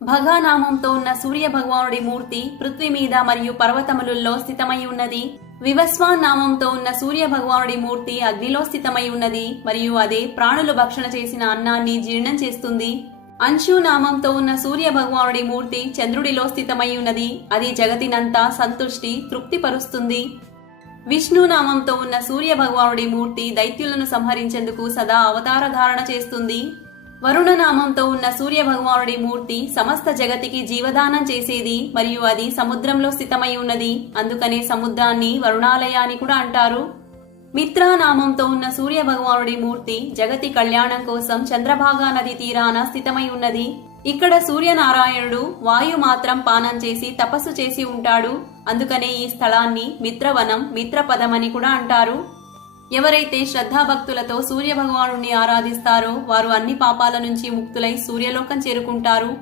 భగానామంతో ఉన్న సూర్య భగవానుడి మూర్తి పృథ్వీ మీద మరియు పర్వతములలో స్థితమై ఉన్నది. వివస్వాన్ నామంతో ఉన్న సూర్య భగవానుడి మూర్తి అగ్నిలో స్థితమై ఉన్నది మరియు అదే ప్రాణులు భక్షణ చేసిన అన్నాన్ని జీర్ణం చేస్తుంది. అంశు నామంతో ఉన్న సూర్య భగవానుడి మూర్తి చంద్రుడిలో స్థితమై ఉన్నది. అది జగతినంతా సంతుష్టి తృప్తిపరుస్తుంది. విష్ణు నామంతో ఉన్న సూర్య భగవానుడి మూర్తి దైత్యులను సంహరించేందుకు సదా అవతార ధారణ చేస్తుంది. వరుణ నామంతో ఉన్న సూర్య భగవానుడి మూర్తి సమస్త జగతికి జీవదానం చేసేది మరియు అది సముద్రంలో స్థితమై ఉన్నది. అందుకనే సముద్రాన్ని వరుణాలయాన్ని కూడా అంటారు. మిత్రా నామంతో ఉన్న సూర్య భగవానుడి మూర్తి జగతి కళ్యాణం కోసం చంద్రభాగా నది తీరాన స్థితమై ఉన్నది. ఇక్కడ సూర్యనారాయణుడు వాయు మాత్రం పానం చేసి తపస్సు చేసి ఉంటాడు. అందుకనే ఈ స్థలాన్ని మిత్రవనం మిత్రపదమని కూడా అంటారు. ఎవరైతే శ్రద్ధాభక్తులతో సూర్య భగవానుడిని ఆరాధిస్తారో వారు అన్ని పాపాల నుంచి ముక్తులై సూర్యలోకం చేరుకుంటారు.